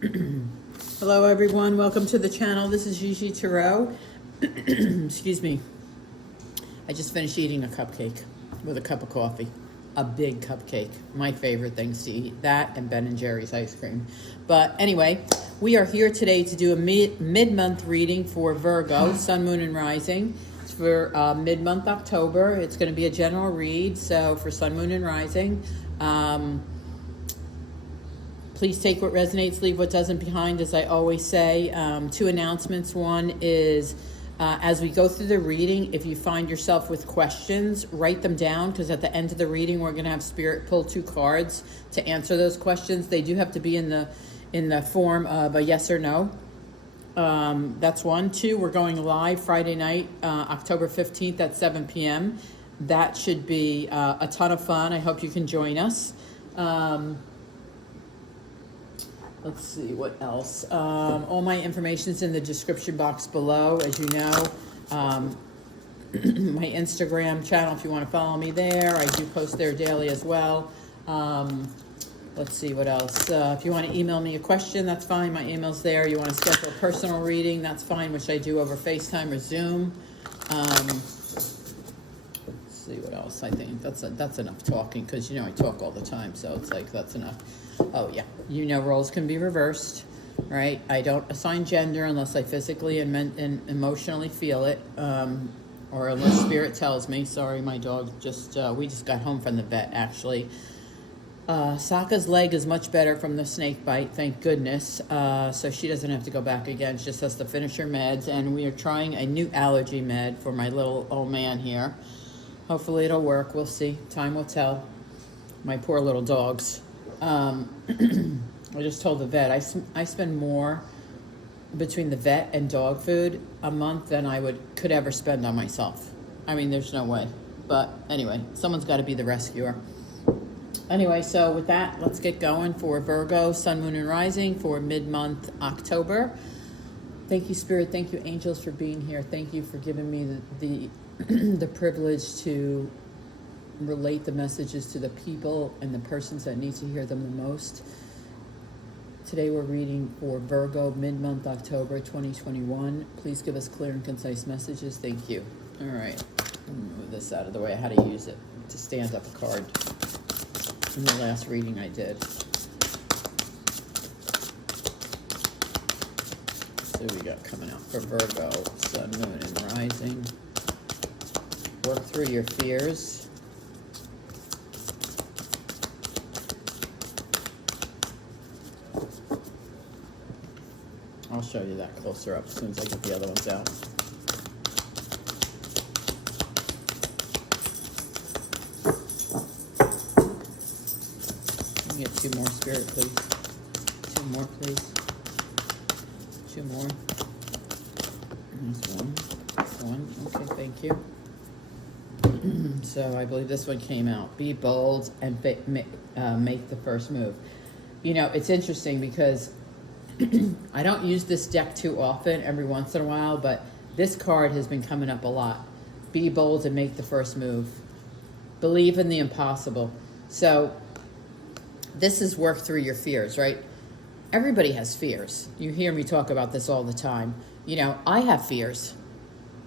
Hello everyone, welcome to the channel. This is GiGi Tarot. Excuse me. I just finished eating a cupcake with a cup of coffee. A big cupcake. My favorite things to eat. That and Ben & Jerry's ice cream. But anyway, we are here today to do a mid-month reading for Virgo, Sun, Moon, and Rising. It's for mid-month October. It's going to be a general read, so for Sun, Moon, and Rising. Please take what resonates, leave what doesn't behind, as I always say. Two announcements. One is, as we go through the reading, if you find yourself with questions, write them down, because at the end of the reading, we're going to have Spirit pull 2 cards to answer those questions. They do have to be in the form of a yes or no. That's one. 2, we're going live Friday night, October 15th at 7 p.m. That should be a ton of fun. I hope you can join us. Let's see, what else? All my information is in the description box below, as you know. My Instagram channel, if you want to follow me there. I do post there daily as well. Let's see, what else? If you want to email me a question, that's fine. My email's there. You want to schedule a personal reading, that's fine, which I do over FaceTime or Zoom. Let's see, what else? I think that's enough talking, because, you know, I talk all the time, so it's like, that's enough. Oh, yeah. You know, roles can be reversed, right? I don't assign gender unless I physically and emotionally feel it, or unless Spirit tells me. Sorry, my dog we just got home from the vet, actually. Sokka's leg is much better from the snake bite, thank goodness. So she doesn't have to go back again. She just has to finish her meds, and we are trying a new allergy med for my little old man here. Hopefully it'll work. We'll see. Time will tell. My poor little dogs. I just told the vet I spend more between the vet and dog food a month than I could ever spend on myself. I mean, there's no way. But anyway, someone's got to be the rescuer. Anyway, so with that, let's get going for Virgo, Sun, Moon, and Rising for mid-month October. Thank you, Spirit. Thank you, angels, for being here. Thank you for giving me the privilege to relate the messages to the people and the persons that need to hear them the most. Today we're reading for Virgo, mid-month October 2021. Please give us clear and concise messages. Thank you. All right. Move this out of the way. I had to use it to stand up a card in the last reading I did. So we got coming out for Virgo, Sun, Moon, and Rising. Work through your fears. I'll show you that closer up as soon as I get the other ones out. Can we get 2 more, Spirit, please? 2 more, please. 2 more. There's one. Okay, thank you. So I believe this one came out. Be bold and make the first move. You know, it's interesting because I don't use this deck too often, every once in a while, but this card has been coming up a lot. Be bold and make the first move. Believe in the impossible. So this is work through your fears, right? Everybody has fears. You hear me talk about this all the time. You know, I have fears.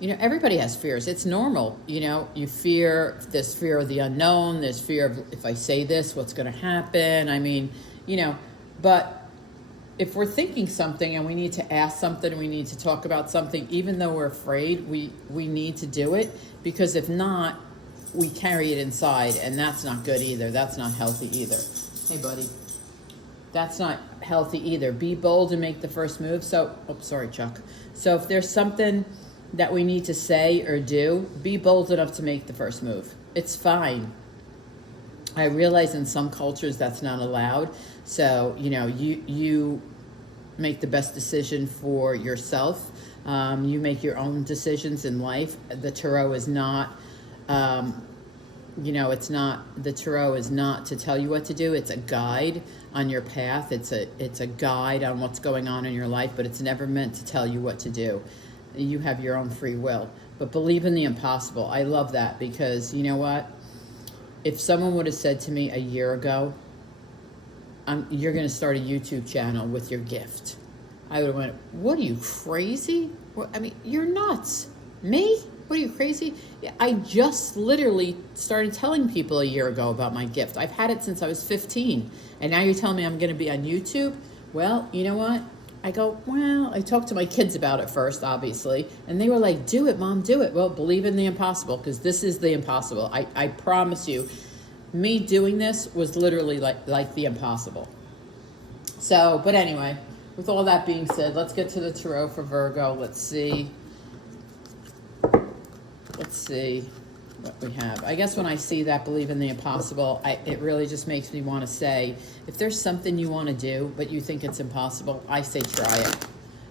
You know, everybody has fears. It's normal. You know, there's fear of the unknown. There's fear of, if I say this, what's going to happen? I mean, you know, but if we're thinking something and we need to ask something, we need to talk about something, even though we're afraid, we need to do it, because if not, we carry it inside, and that's not good either. That's not healthy either. Hey, buddy. That's not healthy either. Be bold and make the first move. So, sorry, Chuck. So if there's something that we need to say or do, be bold enough to make the first move. It's fine. I realize in some cultures that's not allowed. So, you know, you make the best decision for yourself. You make your own decisions in life. The tarot is not, the tarot is not to tell you what to do. It's a guide on your path. It's a guide on what's going on in your life, but it's never meant to tell you what to do. You have your own free will. But believe in the impossible. I love that, because you know what? If someone would have said to me a year ago, you're going to start a YouTube channel with your gift. I would have went, what are you, crazy? I mean, you're nuts. Me? What are you, crazy? I just literally started telling people a year ago about my gift. I've had it since I was 15. And now you're telling me I'm going to be on YouTube? Well, you know what? I go, well, I talked to my kids about it first, obviously. And they were like, do it, Mom, do it. Well, believe in the impossible, because this is the impossible. I promise you, me doing this was literally like the impossible. So, but anyway, with all that being said, let's get to the tarot for Virgo. Let's see what we have. I guess when I see that, believe in the impossible, it really just makes me want to say, if there's something you want to do, but you think it's impossible, I say try it.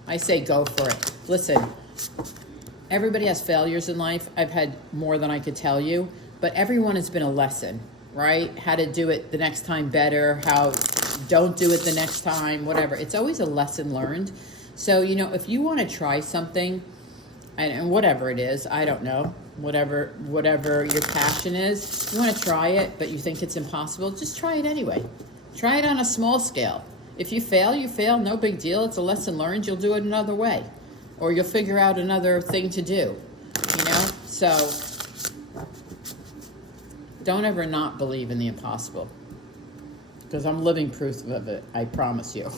I say go for it. Listen, everybody has failures in life. I've had more than I could tell you, but everyone has been a lesson, right? How to do it the next time better, how don't do it the next time, whatever. It's always a lesson learned. So, you know, if you want to try something, and whatever it is, I don't know, whatever your passion is, you want to try it, but you think it's impossible, just try it anyway. Try it on a small scale. If you fail, you fail, no big deal. It's a lesson learned. You'll do it another way, or you'll figure out another thing to do, you know? So don't ever not believe in the impossible, because I'm living proof of it, I promise you.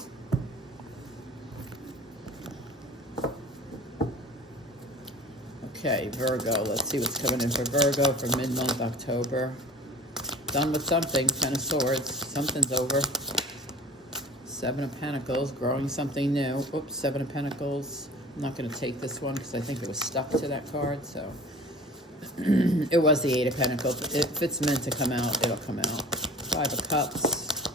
Okay, Virgo, let's see what's coming in for Virgo for mid-month October. Done with something, 10 of Swords, something's over. 7 of Pentacles, growing something new. Oops, 7 of Pentacles. I'm not going to take this one because I think it was stuck to that card, so. It was the 8 of Pentacles. If it's meant to come out, it'll come out. 5 of Cups.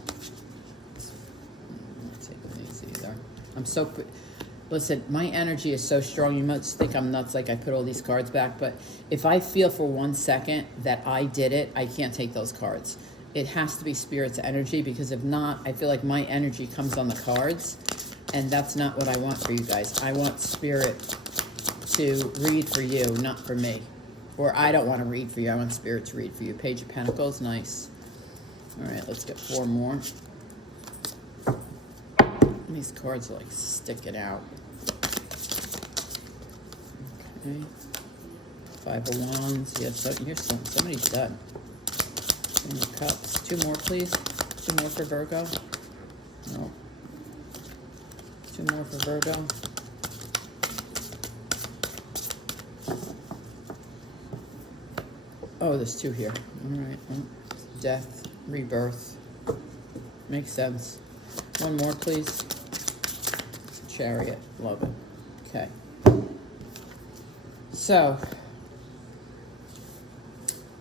I'm not taking these either. I'm so quick. Listen, my energy is so strong, you must think I'm nuts like I put all these cards back, but if I feel for 1 second that I did it, I can't take those cards. It has to be Spirit's energy, because if not, I feel like my energy comes on the cards, and that's not what I want for you guys. I want Spirit to read for you, not for me. Or I don't want to read for you, I want Spirit to read for you. Page of Pentacles, nice. All right, let's get 4 more. These cards are like sticking out. Okay. 5 of Wands. Yes, here's somebody's done. 10 of Cups. 2 more, please. 2 more for Virgo. No. 2 more for Virgo. Oh, there's 2 here. All right. Death, rebirth. Makes sense. 1 more, please. Chariot. Love it. Okay. So,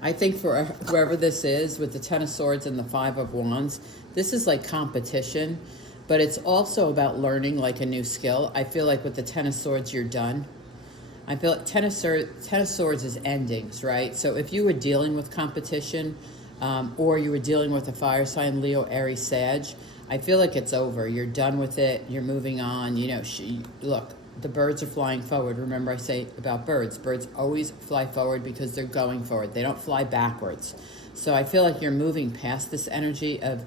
I think for whoever this is, with the 10 of Swords and the 5 of Wands, this is like competition, but it's also about learning like a new skill. I feel like with the 10 of Swords, you're done. I feel like 10 of Swords is endings, right? So if you were dealing with competition, or you were dealing with a fire sign, Leo, Aries, Sag, I feel like it's over. You're done with it. You're moving on. You know, look, the birds are flying forward. Remember I say about birds. Birds always fly forward because they're going forward. They don't fly backwards. So I feel like you're moving past this energy of,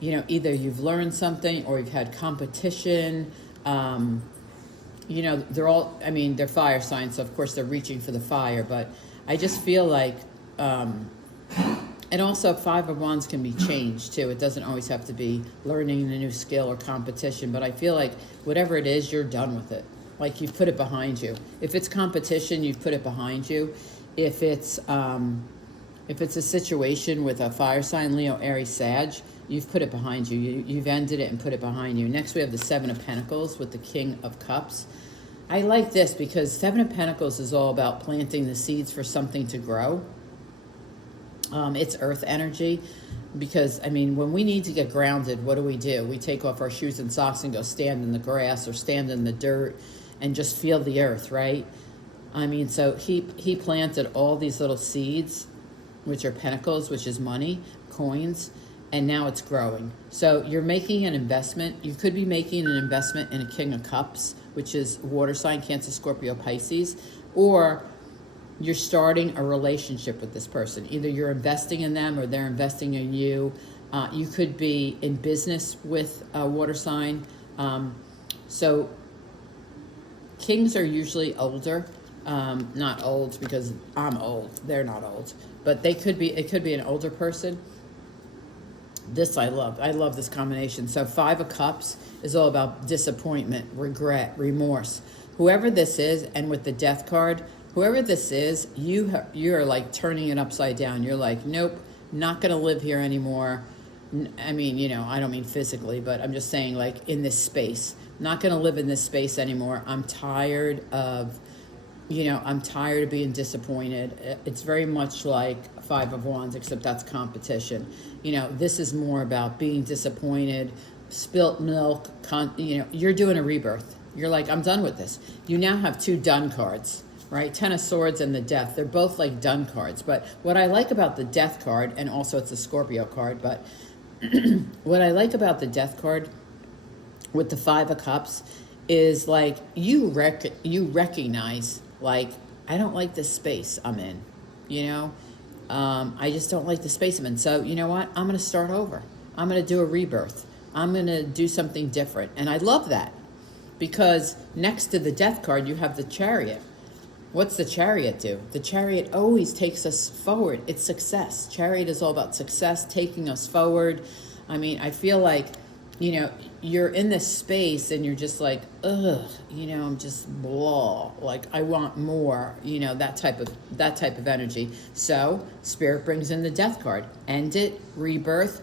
you know, either you've learned something or you've had competition. You know, they're all, I mean, they're fire signs, so of course they're reaching for the fire. But I just feel like, and also 5 of Wands can be changed too. It doesn't always have to be learning a new skill or competition, but I feel like whatever it is, you're done with it. Like you put it behind you. If it's competition, you've put it behind you. If it's a situation with a fire sign, Leo, Aries, Sag, you've put it behind you. You've ended it and put it behind you. Next we have the 7 of Pentacles with the King of Cups. I like this because 7 of Pentacles is all about planting the seeds for something to grow. It's earth energy, because, I mean, when we need to get grounded, what do? We take off our shoes and socks and go stand in the grass or stand in the dirt and just feel the earth, right? I mean, so he planted all these little seeds, which are pentacles, which is money, coins, and now it's growing. So you're making an investment. You could be making an investment in a King of Cups, which is water sign, Cancer, Scorpio, Pisces, or you're starting a relationship with this person. Either you're investing in them or they're investing in you. You could be in business with a water sign. So kings are usually older. Not old because I'm old. They're not old. But it could be an older person. This I love. I love this combination. So 5 of Cups is all about disappointment, regret, remorse. Whoever this is, and with the Death card, whoever this is, you're like turning it upside down. You're like, nope, not going to live here anymore. I mean, I don't mean physically, but I'm just saying like in this space. Not going to live in this space anymore. I'm tired of being disappointed. It's very much like 5 of Wands, except that's competition. This is more about being disappointed, spilt milk. You're doing a rebirth. You're like, I'm done with this. You now have 2 done cards, right? 10 of Swords and the Death. They're both like done cards. But what I like about the Death card, and also it's a Scorpio card, but what I like about the Death card with the 5 of Cups is like you recognize, like, I don't like this space I'm in, I just don't like the space I'm in. So you know what? I'm going to start over. I'm going to do a rebirth. I'm going to do something different. And I love that because next to the Death card, you have the Chariot. What's the Chariot do? The Chariot always takes us forward. It's success. Chariot is all about success, taking us forward. I mean, I feel like, you're in this space and you're just like, ugh, I'm just blah. Like, I want more, that type of energy. So Spirit brings in the Death card. End it, rebirth,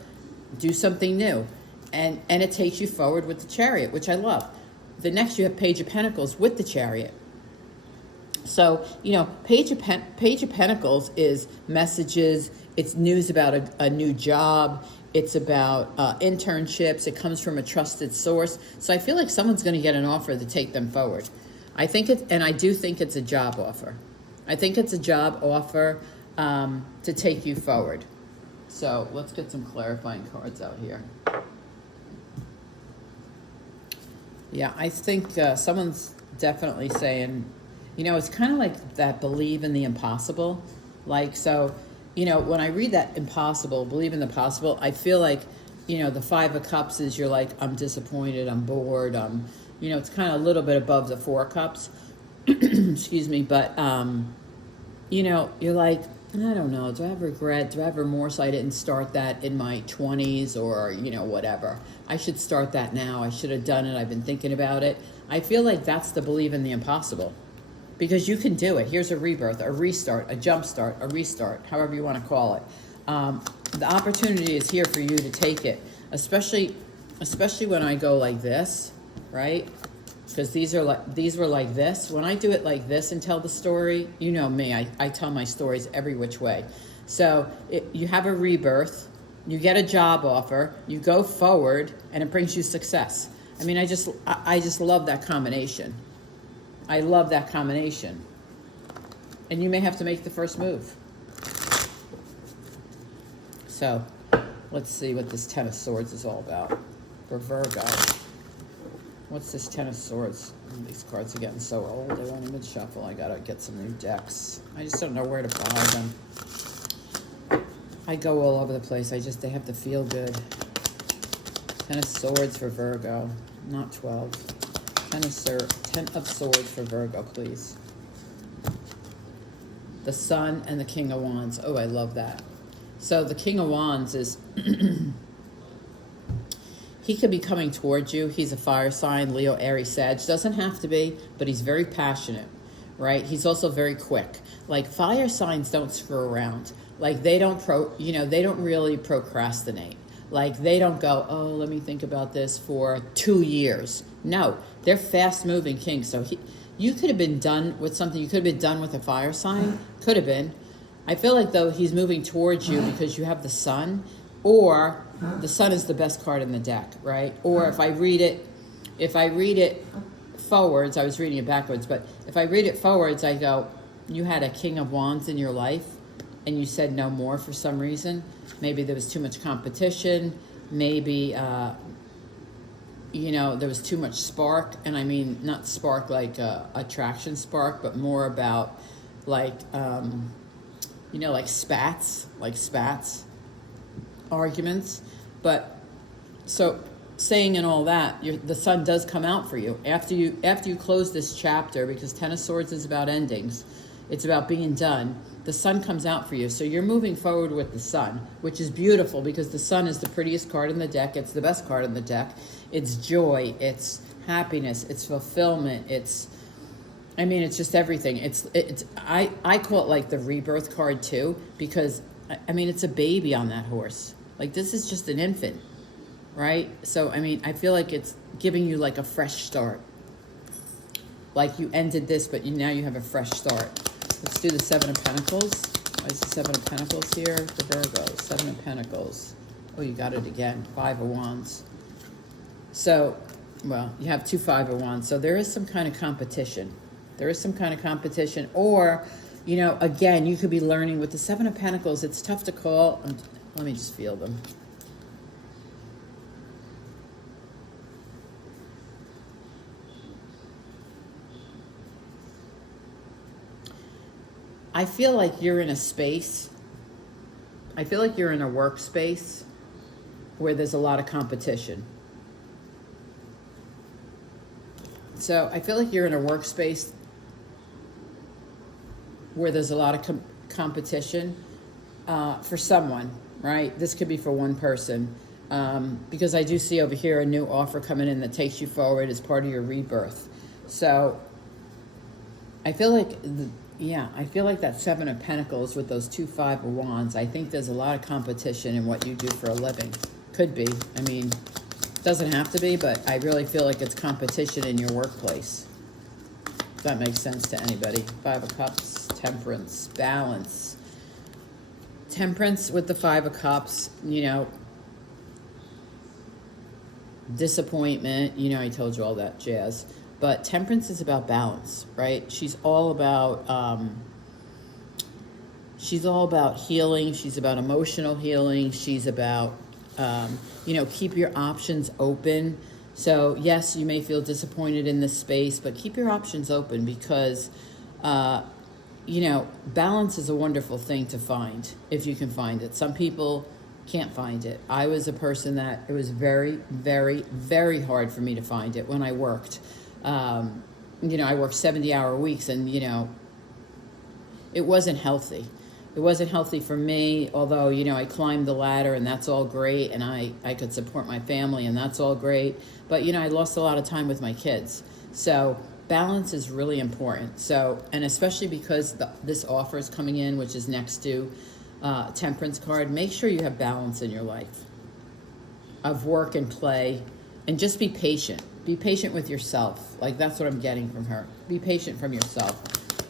do something new. And it takes you forward with the Chariot, which I love. The next you have Page of Pentacles with the Chariot. So, Page of Pentacles is messages. It's news about a new job. It's about internships. It comes from a trusted source. So I feel like someone's going to get an offer to take them forward. I do think it's a job offer. I think it's a job offer to take you forward. So let's get some clarifying cards out here. Yeah, I think someone's definitely saying, it's kind of like that believe in the impossible. Like, so, when I read that impossible, believe in the possible, I feel like, the 5 of Cups is you're like, I'm disappointed, I'm bored, it's kind of a little bit above the 4 of Cups. Excuse me, but, you're like, I don't know, do I have regret? Do I have remorse? I didn't start that in my 20s or, whatever. I should start that now. I should have done it. I've been thinking about it. I feel like that's the believe in the impossible. Because you can do it. Here's a rebirth, a restart, a jump start, a restart, however you want to call it. The opportunity is here for you to take it, especially when I go like this, right? Because these were like this. When I do it like this and tell the story, you know me, I tell my stories every which way. So you have a rebirth, you get a job offer, you go forward, and it brings you success. I mean, I just love that combination. I love that combination. And you may have to make the first move. So, let's see what this 10 of Swords is all about for Virgo. What's this 10 of Swords? These cards are getting so old, they won't even shuffle. I gotta get some new decks. I just don't know where to buy them. I go all over the place. They have to feel good. 10 of Swords for Virgo, not 12. 10 of Swords for Virgo, please. The Sun and the King of Wands. Oh, I love that. So the King of Wands is, he could be coming towards you. He's a fire sign, Leo, Aries, Sag. Doesn't have to be, but he's very passionate, right? He's also very quick. Like, fire signs don't screw around. Like, they don't really procrastinate. Like, they don't go, oh, let me think about this for 2 years. No, they're fast-moving kings. So you could have been done with something. You could have been done with a fire sign. Could have been. I feel like, though, he's moving towards you because you have the Sun, or the Sun is the best card in the deck, right? Or if I read it forwards, I was reading it backwards, but if I read it forwards, I go, you had a King of Wands in your life, and you said no more for some reason. Maybe there was too much competition. Maybe, there was too much spark. And I mean, not spark like attraction spark, but more about like, like spats arguments. But so saying and all that, the sun does come out for you after you close this chapter, because Ten of Swords is about endings. It's about being done. The sun comes out for you. So you're moving forward with the sun, which is beautiful because the sun is the prettiest card in the deck. It's the best card in the deck. It's joy. It's happiness. It's fulfillment. It's just everything. I call it like the rebirth card too, because it's a baby on that horse. Like, this is just an infant, right? So, I feel like it's giving you like a fresh start. Like you ended this, but now you have a fresh start. Let's do the Seven of Pentacles. Why is the Seven of Pentacles here for Virgo? Seven of Pentacles. Oh, you got it again. Five of Wands. So, well, you have two Five of Wands. So there is some kind of competition. There is some kind of competition. Or, again, you could be learning with the Seven of Pentacles. It's tough to call. Let me just feel them. I feel like you're in a space. I feel like you're in a workspace where there's a lot of competition. So I feel like you're in a workspace where there's a lot of competition for someone, right? This could be for one person. Because I do see over here a new offer coming in that takes you forward as part of your rebirth. So I feel like... I feel like that Seven of Pentacles with those two Five of Wands, I think there's a lot of competition in what you do for a living. Could be. Doesn't have to be, but I really feel like it's competition in your workplace. If that makes sense to anybody. Five of Cups, Temperance, Balance. Temperance with the Five of Cups, disappointment. I told you all that jazz. But Temperance is about balance, right? She's all about healing. She's about emotional healing. She's about, keep your options open. So yes, you may feel disappointed in this space, but keep your options open because, balance is a wonderful thing to find if you can find it. Some people can't find it. I was a person that it was very, very, very hard for me to find it when I worked. I worked 70-hour weeks and, it wasn't healthy. It wasn't healthy for me, although, I climbed the ladder and that's all great. And I could support my family and that's all great. But, I lost a lot of time with my kids. So balance is really important. So, and especially because this offer is coming in, which is next to Temperance card, make sure you have balance in your life of work and play and just be patient. Be patient with yourself. Like, that's what I'm getting from her. Be patient from yourself.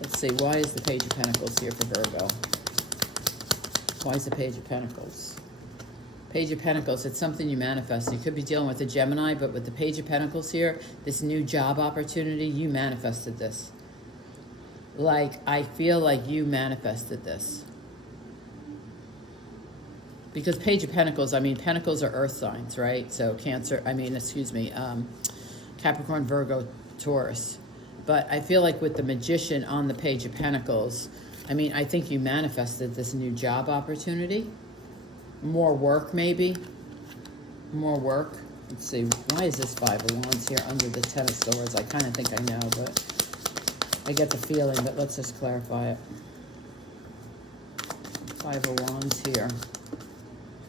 Let's see. Why is the Page of Pentacles here for Virgo? Why is the Page of Pentacles? Page of Pentacles, it's something you manifest. You could be dealing with a Gemini, but with the Page of Pentacles here, this new job opportunity, you manifested this. Like, I feel like you manifested this. Because Page of Pentacles, Pentacles are earth signs, right? So Capricorn, Virgo, Taurus. But I feel like with the Magician on the Page of Pentacles, I think you manifested this new job opportunity. More work, maybe. More work. Let's see. Why is this Five of Wands here under the Ten of Swords? I kind of think I know, but I get the feeling, but let's just clarify it. Five of Wands here.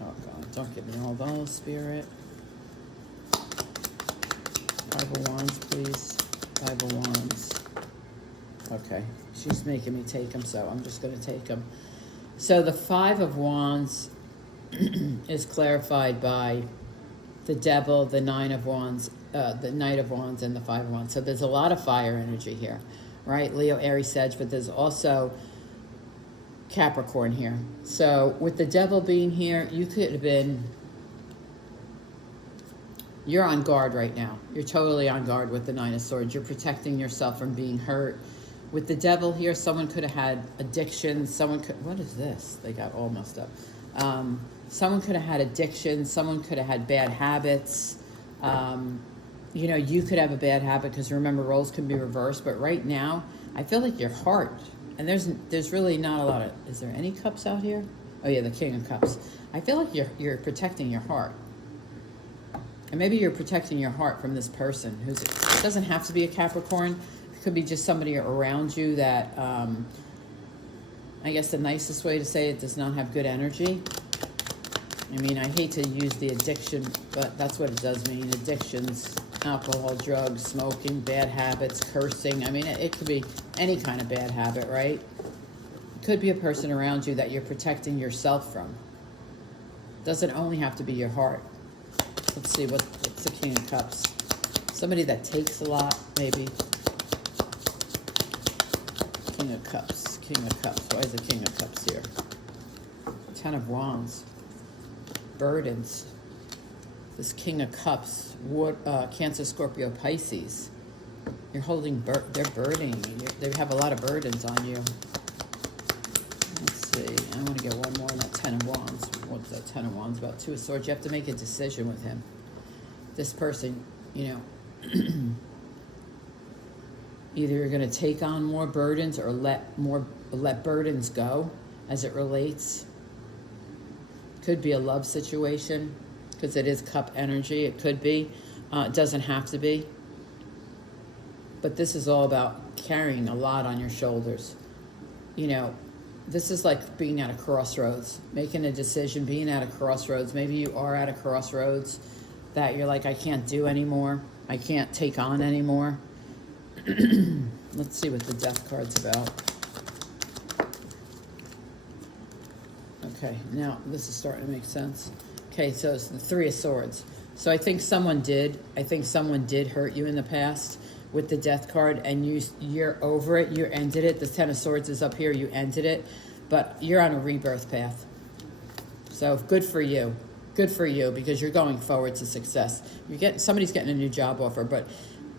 Oh, God. Don't give me all those, Spirit. Five of Wands, please. Five of Wands. Okay. She's making me take them, so I'm just going to take them. So the Five of Wands is clarified by the Devil, the Nine of Wands, the Knight of Wands, and the Five of Wands. So there's a lot of fire energy here, right? Leo, Aries, Sag, but there's also Capricorn here. So with the Devil being here, you could have been... You're on guard right now. You're totally on guard with the Nine of Swords. You're protecting yourself from being hurt. With the Devil here, someone could have had addiction. What is this? They got all messed up. Someone could have had addiction. Someone could have had bad habits. You could have a bad habit because remember, roles can be reversed. But right now, I feel like your heart, and there's really not a lot of, is there any cups out here? Oh yeah, the King of Cups. I feel like you're protecting your heart. And maybe you're protecting your heart from this person it doesn't have to be a Capricorn. It could be just somebody around you that, I guess the nicest way to say it, does not have good energy. I mean, I hate to use the addiction, but that's what it does mean. Addictions, alcohol, drugs, smoking, bad habits, cursing. I mean, it could be any kind of bad habit, right? It could be a person around you that you're protecting yourself from. It doesn't only have to be your heart. Let's see, what's the King of Cups? Somebody that takes a lot, maybe. King of Cups, King of Cups. Why is the King of Cups here? Ten of Wands. Burdens. This King of Cups, Cancer, Scorpio, Pisces. You're holding, they're burdening. They have a lot of burdens on you. Let's see, I want to get one more on that Ten of Wands. What's that Ten of Wands about? Two of Swords. You have to make a decision with him. This person, you know, either you're going to take on more burdens or let burdens go as it relates. Could be a love situation because it is cup energy. It could be. It doesn't have to be. But this is all about carrying a lot on your shoulders. You know, this is like being at a crossroads, making a decision, being at a crossroads. Maybe you are at a crossroads that you're like, I can't do anymore. I can't take on anymore. Let's see what the Death card's about. Okay, now this is starting to make sense. Okay, so it's the Three of Swords. So I think someone did hurt you in the past with the Death card, and you're over it. You ended it. The Ten of Swords is up here. You ended it, but you're on a rebirth path. So good for you. Good for you, because you're going forward to success. Somebody's getting a new job offer, but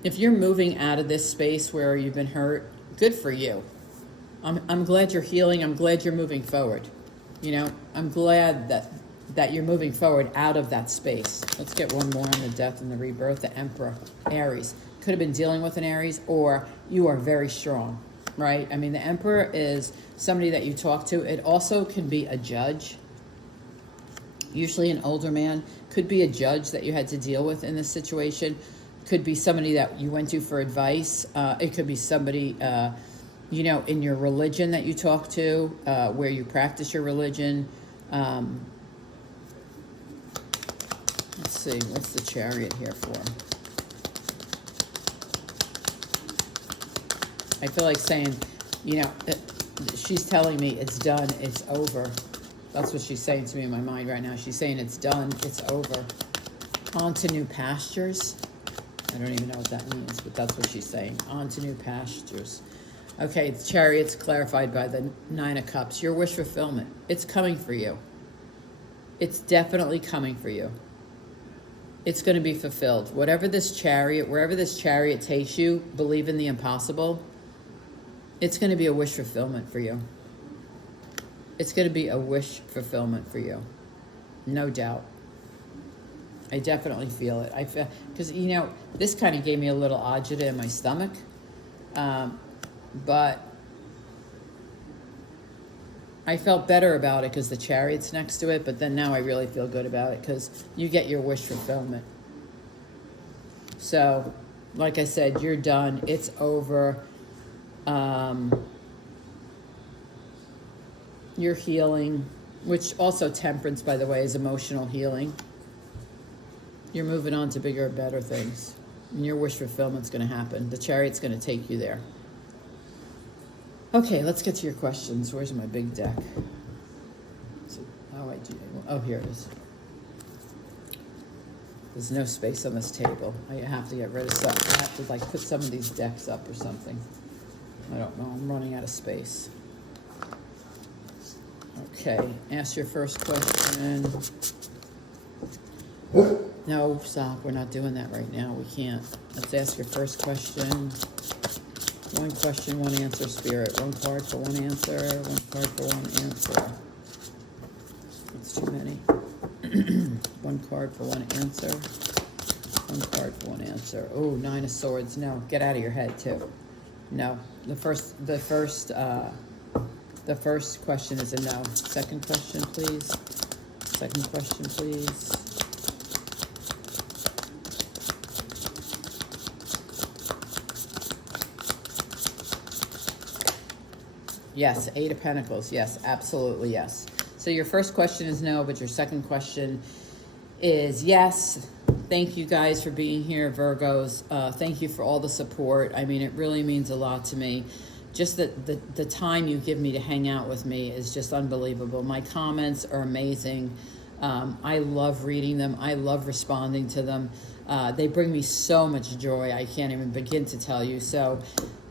if you're moving out of this space where you've been hurt, good for you. I'm glad you're healing. I'm glad you're moving forward. You know, I'm glad that you're moving forward out of that space. Let's get one more on the Death and the Rebirth. The Emperor, Aries. Could have been dealing with an Aries, or you are very strong, right? I mean, the Emperor is somebody that you talk to. It also can be a judge, usually an older man. Could be a judge that you had to deal with in this situation. Could be somebody that you went to for advice. It could be somebody, you know, in your religion that you talk to, where you practice your religion. Let's see, what's the Chariot here for? I feel like saying, you know, she's telling me it's done, it's over. That's what she's saying to me in my mind right now. She's saying it's done, it's over. On to new pastures. I don't even know what that means, but that's what she's saying. On to new pastures. Okay, the Chariot's clarified by the Nine of Cups. Your wish fulfillment. It's coming for you. It's definitely coming for you. It's going to be fulfilled. Wherever this Chariot takes you, believe in the impossible. It's going to be a wish fulfillment for you. It's going to be a wish fulfillment for you. No doubt. I definitely feel it. I feel, because, you know, this kind of gave me a little agita in my stomach. But I felt better about it because the Chariot's next to it, but then now I really feel good about it because you get your wish fulfillment. So, like I said, you're done. It's over. You're healing, which also Temperance, by the way, is emotional healing. You're moving on to bigger, better things. And your wish fulfillment's going to happen. The Chariot's going to take you there. Okay, let's get to your questions. Where's my big deck? Oh, here it is. There's no space on this table. I have to get rid of stuff. I have to like put some of these decks up or something. I don't know. I'm running out of space. Okay, ask your first question. No, stop. We're not doing that right now. We can't. Let's ask your first question. One question, one answer, Spirit. One card for one answer. One card for one answer. It's too many. One card for one answer. One card for one answer. Oh, Nine of Swords. No, get out of your head too. No. The first question is a no. Second question, please. Second question, please. Yes, Eight of Pentacles. Yes, absolutely yes. So your first question is no, but your second question is yes. Thank you guys for being here, Virgos. Thank you for all the support. I mean, it really means a lot to me. Just the time you give me to hang out with me is just unbelievable. My comments are amazing. I love reading them. I love responding to them. They bring me so much joy. I can't even begin to tell you. So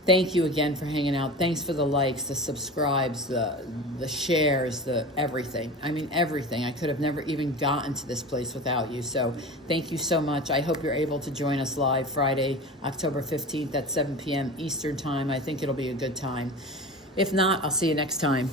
thank you again for hanging out. Thanks for the likes, the subscribes, the shares, the everything. I mean, everything. I could have never even gotten to this place without you. So thank you so much. I hope you're able to join us live Friday, October 15th at 7 p.m. Eastern Time. I think it'll be a good time. If not, I'll see you next time.